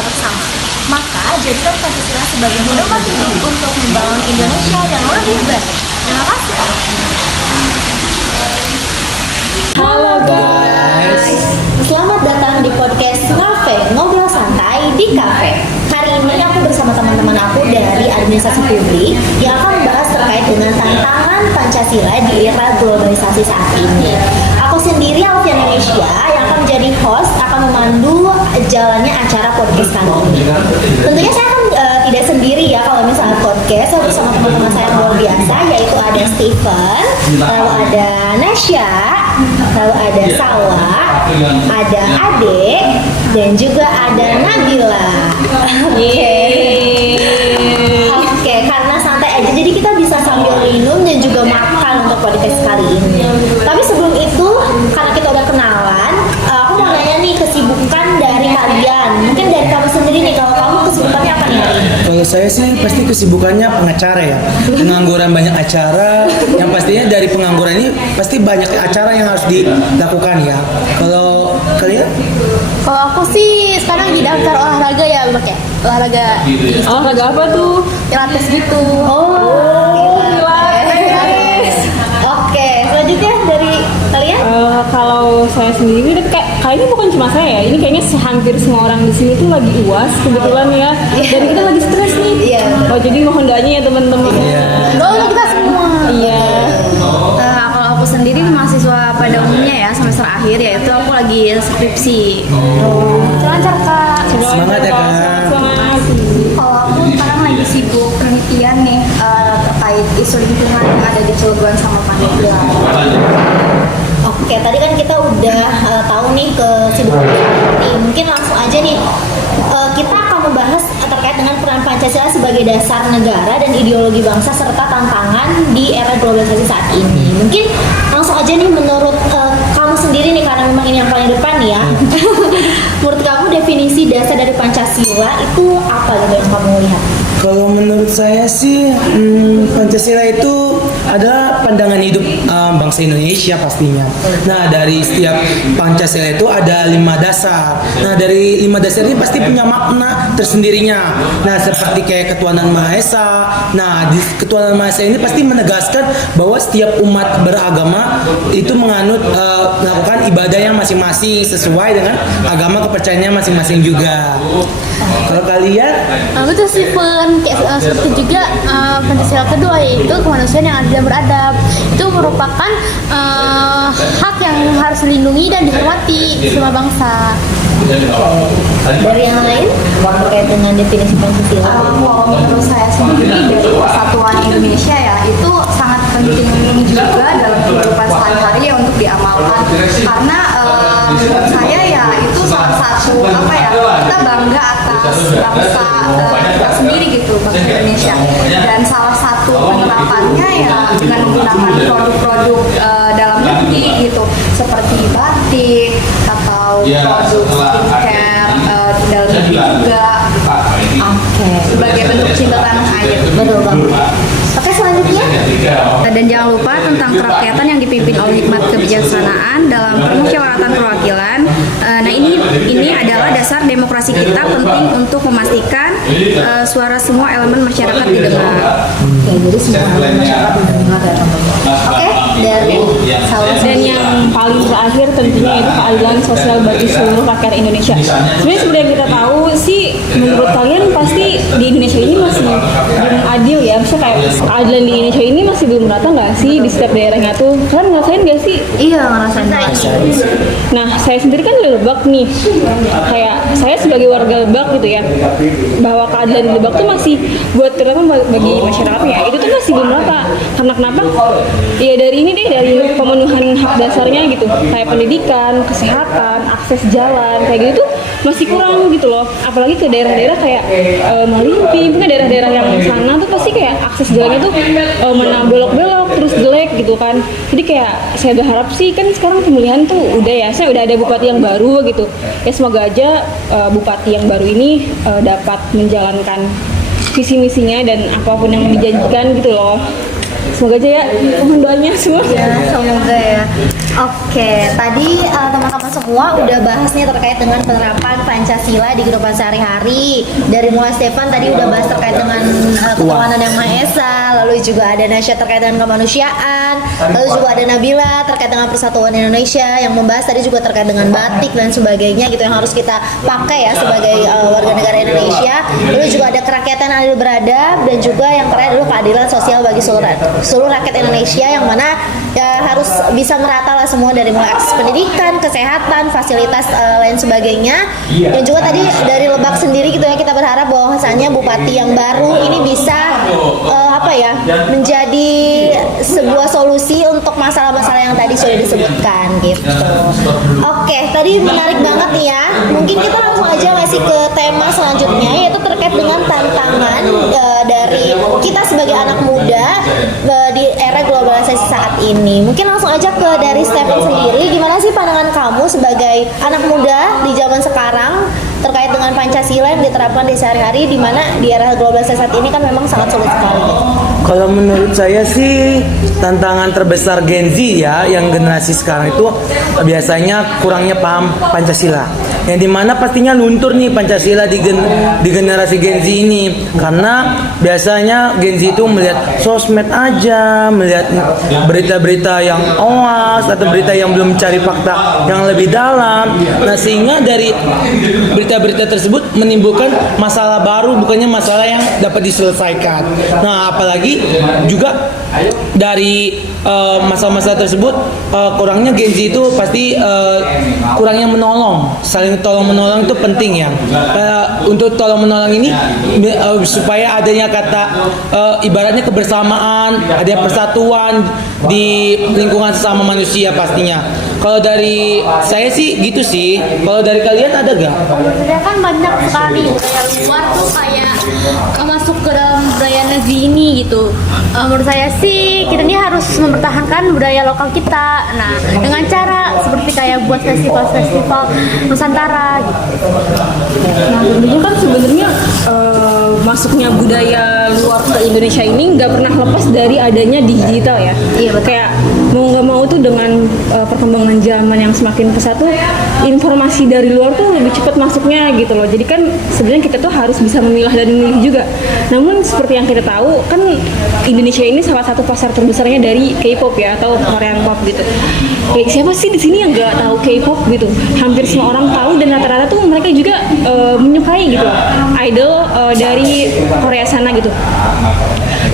bersama. Maka jadikan Pancasila sebagai pedoman hidup untuk membangun Indonesia yang lebih baik. Terima kasih. Halo guys, selamat datang di podcast Ngafe, ngobrol santai di kafe. Hari ini aku bersama teman-teman aku dari administrasi publik yang akan membahas terkait dengan tantangan Pancasila di era globalisasi saat ini. Aku sendiri Alfian Indonesia yang akan menjadi host, akan memandu jalannya acara podcast kali ini. Tentunya saya akan tidak sendiri ya kalau misalnya podcast, saya bersama teman-teman saya yang luar biasa, yaitu ada Steven, lalu ada Nasya, lalu ada Salwa, ada Ade, dan juga ada Nabila. Oke, karena santai aja, jadi kita bisa sambil minum dan juga makan untuk podcast kali ini. Tapi sebelum itu, karena kita udah kenalan, aku mau nanya nih kesibukan dari kalian. Mungkin dari kamu sendiri nih, kalau kamu kesibukannya apa nih hari ini? kalau saya sih pasti kesibukannya pengacara ya, pengangguran banyak acara, yang pastinya dari pengangguran ini pasti banyak acara yang harus dilakukan ya. Kalau kalian? Kalau aku sih sekarang lagi daftar olahraga ya, pakai olahraga. Olahraga apa tuh? Pilates gitu. Pilates. Oke, selanjutnya dari kalian? Kalau saya sendiri, kayaknya bukan cuma saya ya. Ini kayaknya hampir semua orang di sini tuh lagi UAS kebetulan ya. Dan kita lagi stres nih. Iya. Oh, jadi mohon doanya ya teman-teman. Doa kita semua. Iya. Kalau aku sendiri mahasiswa pada umumnya ya, semester akhir, yaitu aku lagi skripsi. Lancar Kak. Semangat ya, Kak. Semangat. Kalau aku sekarang lagi sibuk penelitian nih terkait isu lingkungan yang ada di Cilegon sama Pandeglang. Oke, tadi kan kita udah tahu nih kesibukan kita. Mungkin langsung aja nih, kita akan membahas terkait dengan peran Pancasila sebagai dasar negara dan ideologi bangsa serta tantangan di era globalisasi saat ini. Mungkin langsung aja nih, menurut kamu sendiri nih, karena memang ini yang paling depan ya. Menurut kamu definisi dasar dari Pancasila itu apa gitu yang kamu lihat? Kalau menurut saya sih Pancasila itu adalah pandangan hidup bangsa Indonesia pastinya. Nah, dari setiap Pancasila itu ada 5 dasar. Nah, dari 5 dasar ini pasti punya makna tersendirinya. Nah, seperti kayak ketuhanan Maha Esa. Nah, di ketuhanan Maha Esa ini pasti menegaskan bahwa setiap umat beragama itu menganut melakukan ibadahnya masing-masing sesuai dengan agama kepercayaannya masing-masing juga. Kalau kalian? Betul sih, seperti juga Pancasila kedua, yaitu kemanusiaan yang adil dan beradab. Itu merupakan hak yang harus dilindungi dan dihormati semua bangsa. Dari yang lain terkait dengan definisi Pancasila? Kalau menurut saya sendiri, dari persatuan Indonesia ya, itu sangat penting juga dalam kehidupan sehari-hari ya, untuk diamalkan. Karena menurut saya ya, itu salah satu kita bangga atas bangsa kita sendiri gitu, bangsa Indonesia. Dan salah satu penerapannya ya dengan menggunakan produk-produk dalam negeri gitu, seperti batik atau produk skincare di dalam negeri juga. Oke. Sebagai bentuk cinta tanah air. Betul banget. Oke, selanjutnya. Dan jangan lupa tentang kerakyatan yang dipimpin oleh hikmat kebijaksanaan dalam permusyawaratan perwakilan. Nah, ini adalah dasar demokrasi kita, penting untuk memastikan suara semua elemen masyarakat didengar. Oke, jadi semua elemen masyarakat didengar ya teman-teman. Oke, dari Salwa Dan sendiri. yang paling terakhir tentunya itu keadilan sosial bagi seluruh rakyat Indonesia. Sebenarnya seperti yang kita tahu sih, menurut kalian pasti di Indonesia ini masih belum adil ya. Maksudnya kayak keadilan di Indonesia ini masih belum merata nggak sih di setiap daerahnya tuh? Kalian ngerasain nggak sih? Iya, ngerasain. Nah, saya sendiri kan di Lebak nih. Kayak saya sebagai warga Lebak gitu ya, bahwa keadilan di Lebak tuh masih buat terutama bagi masyarakatnya itu tuh masih belum merata. Karena kenapa? Ya dari ini deh, dari pemenuhan hak dasarnya gitu, kayak pendidikan, kesehatan, akses jalan, kayak gitu tuh masih kurang gitu loh. Apalagi ke daerah-daerah kayak Malimpi, mungkin daerah-daerah yang sana tuh pasti kayak akses jalannya tuh mana belok-belok terus jelek gitu kan. Jadi kayak saya berharap sih, kan sekarang pemilihan tuh udah ya, saya udah ada bupati yang baru gitu ya, semoga aja bupati yang baru ini dapat menjalankan visi misinya dan apapun yang dijanjikan gitu loh. Semoga aja ya, mohon doanya semua. Ya, semoga ya. Oke, tadi teman-teman semua udah bahas nih terkait dengan penerapan Pancasila di kehidupan sehari-hari. Dari mulai Stefan tadi udah bahas terkait dengan ketuhanan yang Maha Esa, lalu juga ada Nasya terkait dengan kemanusiaan, lalu juga ada Nabila terkait dengan persatuan Indonesia, yang membahas tadi juga terkait dengan batik dan sebagainya gitu yang harus kita pakai ya sebagai warga negara Indonesia. Lalu juga ada kerakyatan adil beradab, dan juga yang terakhir adalah keadilan sosial bagi seluruh rakyat Indonesia, yang mana ya harus bisa merata lah semua dari mulai akses pendidikan, kesehatan, fasilitas lain sebagainya. Dan juga tadi dari Lebak sendiri gitu ya, kita berharap bahwasanya bupati yang baru ini bisa menjadi sebuah solusi untuk masalah-masalah yang tadi sudah disebutkan gitu. Oke, tadi menarik banget nih ya. Mungkin kita langsung aja masih ke tema selanjutnya, yaitu terkait dengan tantangan dari kita sebagai anak muda di era globalisasi saat ini. Mungkin langsung aja ke dari Stephen sendiri, gimana sih pandangan kamu sebagai anak muda di zaman sekarang terkait dengan Pancasila yang diterapkan di sehari-hari, di mana di era globalisasi saat ini kan memang sangat sulit sekali gitu. Kalau menurut saya sih tantangan terbesar Gen Z ya, yang generasi sekarang itu biasanya kurangnya paham Pancasila. Yang dimana pastinya luntur nih Pancasila di generasi Gen Z ini, karena biasanya Gen Z itu melihat sosmed aja, melihat berita-berita yang hoax atau berita yang belum mencari fakta yang lebih dalam. Nah, sehingga dari berita-berita tersebut menimbulkan masalah baru, bukannya masalah yang dapat diselesaikan. Nah, apalagi juga dari masalah-masalah tersebut kurangnya Gen Z itu pasti kurangnya menolong, saling tolong menolong itu penting ya. Untuk tolong menolong ini supaya adanya kata ibaratnya kebersamaan, adanya persatuan di lingkungan sesama manusia pastinya. Kalau dari saya sih gitu sih. Kalau dari kalian ada gak? Sebenarnya kan banyak sekali budaya luar tuh kayak masuk ke dalam budaya negeri ini gitu. Menurut saya sih kita ini harus mempertahankan budaya lokal kita. Nah, dengan cara seperti kayak buat festival-festival Nusantara gitu. Nah, tentunya kan sebenarnya masuknya budaya luar ke Indonesia ini nggak pernah lepas dari adanya digital ya. Iya, betul. Kayak mau nggak mau tuh dengan perkembangan zaman yang semakin pesat tuh informasi dari luar tuh lebih cepat masuknya gitu loh. Jadi kan sebenarnya kita tuh harus bisa memilah dan memilih juga. Namun seperti yang kita tahu kan Indonesia ini salah satu pasar terbesarnya dari K-pop ya, atau Korean pop gitu. Kayak siapa sih di sini yang nggak tahu K-pop gitu? Hampir semua orang tahu, dan rata-rata tuh mereka juga menyukai gitu idol dari Korea sana gitu.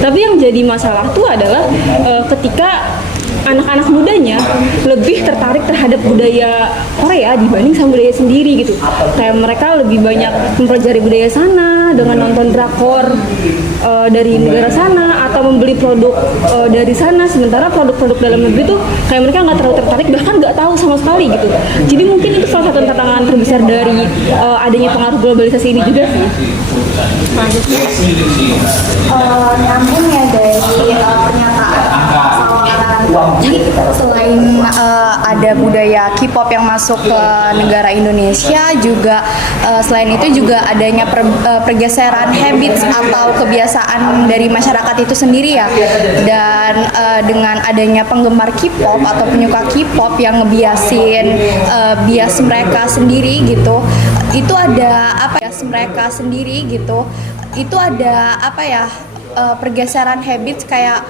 Tapi yang jadi masalah tuh adalah ketika anak-anak mudanya lebih tertarik terhadap budaya Korea dibanding sama budaya sendiri gitu. Kayak mereka lebih banyak mempelajari budaya sana dengan nonton drakor dari negara sana, atau membeli produk dari sana, sementara produk-produk dalam negeri tuh kayak mereka nggak terlalu tertarik, bahkan nggak tahu sama sekali gitu. Jadi mungkin itu salah satu tantangan terbesar dari adanya pengaruh globalisasi ini juga sih. Selanjutnya nyambung ya dari pernyataan jadi selain ada budaya K-pop yang masuk ke negara Indonesia, juga selain itu juga adanya pergeseran habits atau kebiasaan dari masyarakat itu sendiri ya. Dan dengan adanya penggemar K-pop atau penyuka K-pop yang ngebiasin bias mereka sendiri gitu, itu ada pergeseran habits kayak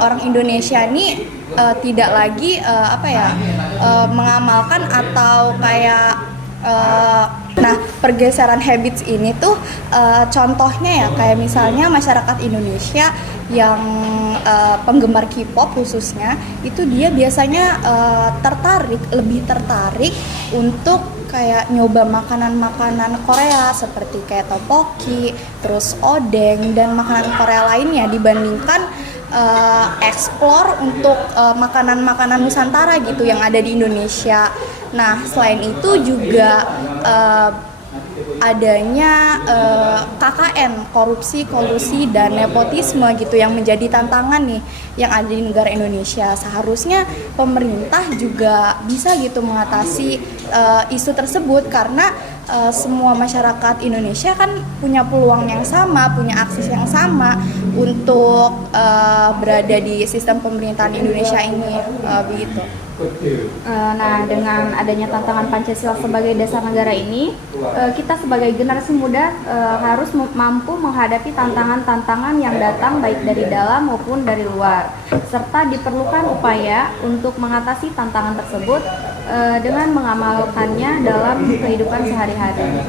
orang Indonesia ini tidak lagi mengamalkan atau kayak pergeseran habits ini tuh contohnya ya kayak misalnya masyarakat Indonesia yang penggemar K-pop khususnya itu dia biasanya lebih tertarik untuk kayak nyoba makanan-makanan Korea seperti kayak tteokbokki, terus odeng dan makanan Korea lainnya dibandingkan explore untuk makanan-makanan Nusantara gitu yang ada di Indonesia. Nah, selain itu juga adanya KKN, korupsi, kolusi, dan nepotisme gitu yang menjadi tantangan nih yang ada di negara Indonesia. Seharusnya pemerintah juga bisa gitu mengatasi isu tersebut karena semua masyarakat Indonesia kan punya peluang yang sama, punya akses yang sama untuk berada di sistem pemerintahan Indonesia ini, begitu. Nah, dengan adanya tantangan Pancasila sebagai dasar negara ini, kita sebagai generasi muda harus mampu menghadapi tantangan-tantangan yang datang baik dari dalam maupun dari luar, serta diperlukan upaya untuk mengatasi tantangan tersebut dengan mengamalkannya dalam kehidupan sehari-hari.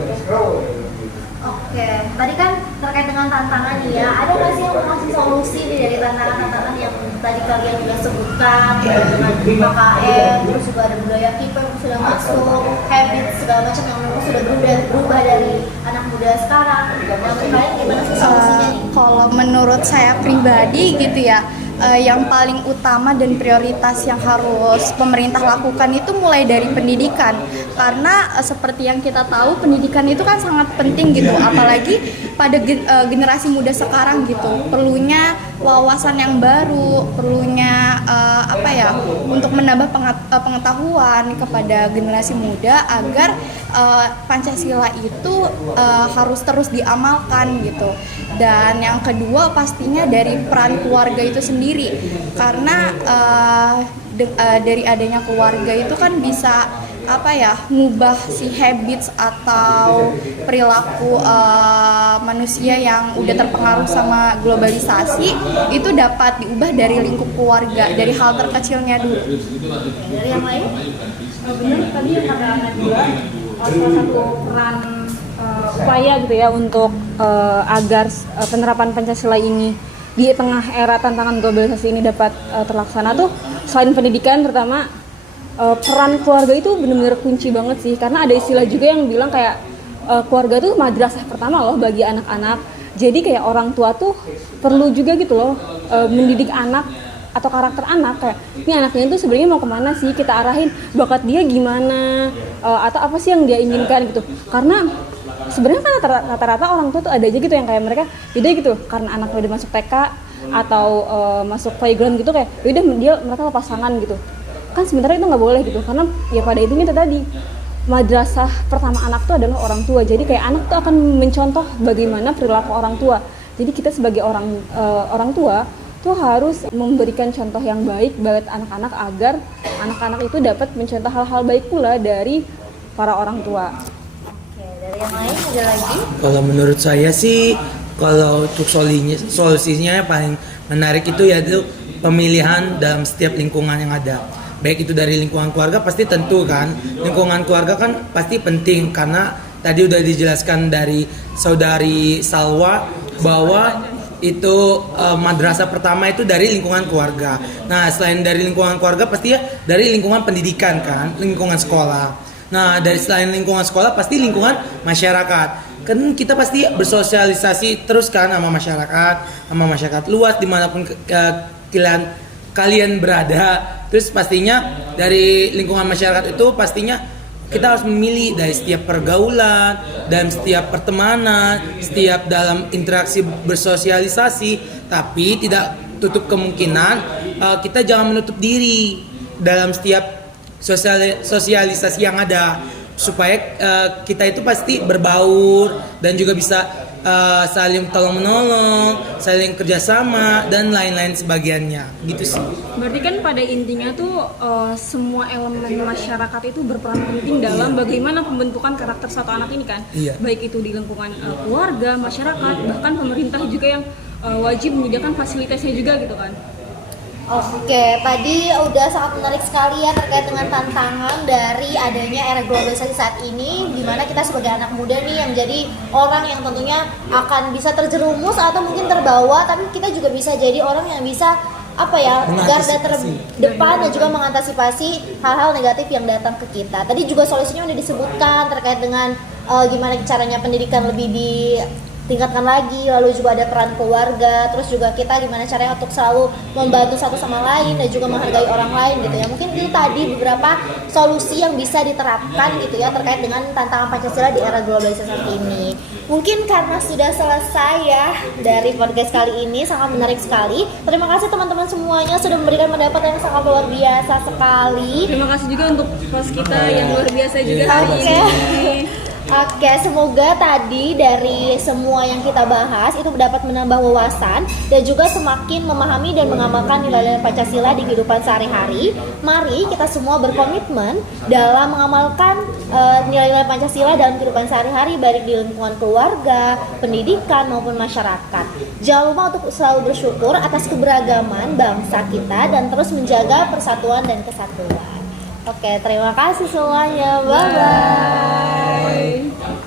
Oke, tadi kan terkait dengan tantangan nih ya, ada nggak sih yang masih solusi nih dari tantangan-tantangan yang tadi kalian sudah sebutkan, dengan KKN, terus juga ada budaya kiper yang sudah masuk, habit segala macam yang memang sudah berubah dari anak muda sekarang. Nah, menurut kalian gimana sih solusinya nih? Kalau menurut saya pribadi gitu ya, yang paling utama dan prioritas yang harus pemerintah lakukan itu mulai dari pendidikan, karena seperti yang kita tahu pendidikan itu kan sangat penting gitu, apalagi pada generasi muda sekarang gitu, perlunya wawasan yang baru, perlunya untuk menambah pengetahuan kepada generasi muda agar Pancasila itu harus terus diamalkan gitu. Dan yang kedua pastinya dari peran keluarga itu sendiri, karena dari adanya keluarga itu kan bisa ngubah si habits atau perilaku manusia yang udah terpengaruh sama globalisasi itu dapat diubah dari lingkup keluarga, dari hal terkecilnya dulu. Dari yang lain? Benar tadi yang kata juga salah satu peran upaya gitu ya untuk agar penerapan Pancasila ini di tengah era tantangan globalisasi ini dapat terlaksana tuh selain pendidikan terutama peran keluarga itu benar-benar kunci banget sih, karena ada istilah juga yang bilang kayak keluarga tuh madrasah pertama loh bagi anak-anak. Jadi kayak orang tua tuh perlu juga gitu loh mendidik anak atau karakter anak, kayak ini anaknya tuh sebenarnya mau kemana sih, kita arahin bakat dia gimana atau apa sih yang dia inginkan gitu. Karena sebenarnya kan rata-rata orang tua tuh ada aja gitu yang kayak mereka beda gitu, karena anaknya udah masuk TK atau masuk playground gitu kayak yaudah mereka pasangan gitu kan, sebenarnya itu nggak boleh gitu, karena ya pada intinya itu tadi madrasah pertama anak tuh adalah orang tua. Jadi kayak anak tuh akan mencontoh bagaimana perilaku orang tua. Jadi kita sebagai orang tua tuh harus memberikan contoh yang baik buat anak-anak agar anak-anak itu dapat mencontoh hal-hal baik pula dari para orang tua. Oke, dari yang lain ada lagi? Kalau menurut saya sih, kalau untuk solusinya yang paling menarik itu yaitu pemilihan dalam setiap lingkungan yang ada. Baik itu dari lingkungan keluarga, pasti tentu kan lingkungan keluarga kan pasti penting, karena tadi udah dijelaskan dari saudari Salwa bahwa itu madrasah pertama itu dari lingkungan keluarga. Nah, selain dari lingkungan keluarga pasti ya dari lingkungan pendidikan kan, lingkungan sekolah. Nah, dari selain lingkungan sekolah pasti lingkungan masyarakat. Kan kita pasti bersosialisasi terus kan sama masyarakat luas dimanapun kalian berada. Terus pastinya dari lingkungan masyarakat itu pastinya kita harus memilih dari setiap pergaulan dan setiap pertemanan, setiap dalam interaksi bersosialisasi, tapi tidak tutup kemungkinan kita jangan menutup diri dalam setiap sosialisasi yang ada, supaya kita itu pasti berbaur dan juga bisa saling tolong menolong, saling kerjasama dan lain-lain sebagiannya, gitu sih. Berarti kan pada intinya tuh semua elemen masyarakat itu berperan penting dalam bagaimana pembentukan karakter satu anak ini kan. Iya. Baik itu di lingkungan keluarga, masyarakat, bahkan pemerintah juga yang wajib menyediakan fasilitasnya juga gitu kan. Oke, tadi udah sangat menarik sekali ya terkait dengan tantangan dari adanya era globalisasi saat ini, di mana kita sebagai anak muda nih yang jadi orang yang tentunya akan bisa terjerumus atau mungkin terbawa, tapi kita juga bisa jadi orang yang bisa garda terdepan dan juga mengantisipasi hal-hal negatif yang datang ke kita. Tadi juga solusinya udah disebutkan terkait dengan gimana caranya pendidikan lebih ditingkatkan lagi, lalu juga ada peran keluarga, terus juga kita gimana caranya untuk selalu membantu satu sama lain dan juga menghargai orang lain gitu ya. Mungkin itu tadi beberapa solusi yang bisa diterapkan gitu ya terkait dengan tantangan Pancasila di era globalisasi saat ini. Mungkin karena sudah selesai ya dari podcast kali ini, sangat menarik sekali. Terima kasih teman-teman semuanya sudah memberikan pendapat yang sangat luar biasa sekali. Terima kasih juga untuk host kita yang luar biasa juga hari Oke. ini. Oke, semoga tadi dari semua yang kita bahas itu dapat menambah wawasan dan juga semakin memahami dan mengamalkan nilai-nilai Pancasila di kehidupan sehari-hari. Mari kita semua berkomitmen dalam mengamalkan nilai-nilai Pancasila dalam kehidupan sehari-hari, baik di lingkungan keluarga, pendidikan maupun masyarakat. Jangan lupa untuk selalu bersyukur atas keberagaman bangsa kita dan terus menjaga persatuan dan kesatuan. Oke, terima kasih semuanya. Bye bye.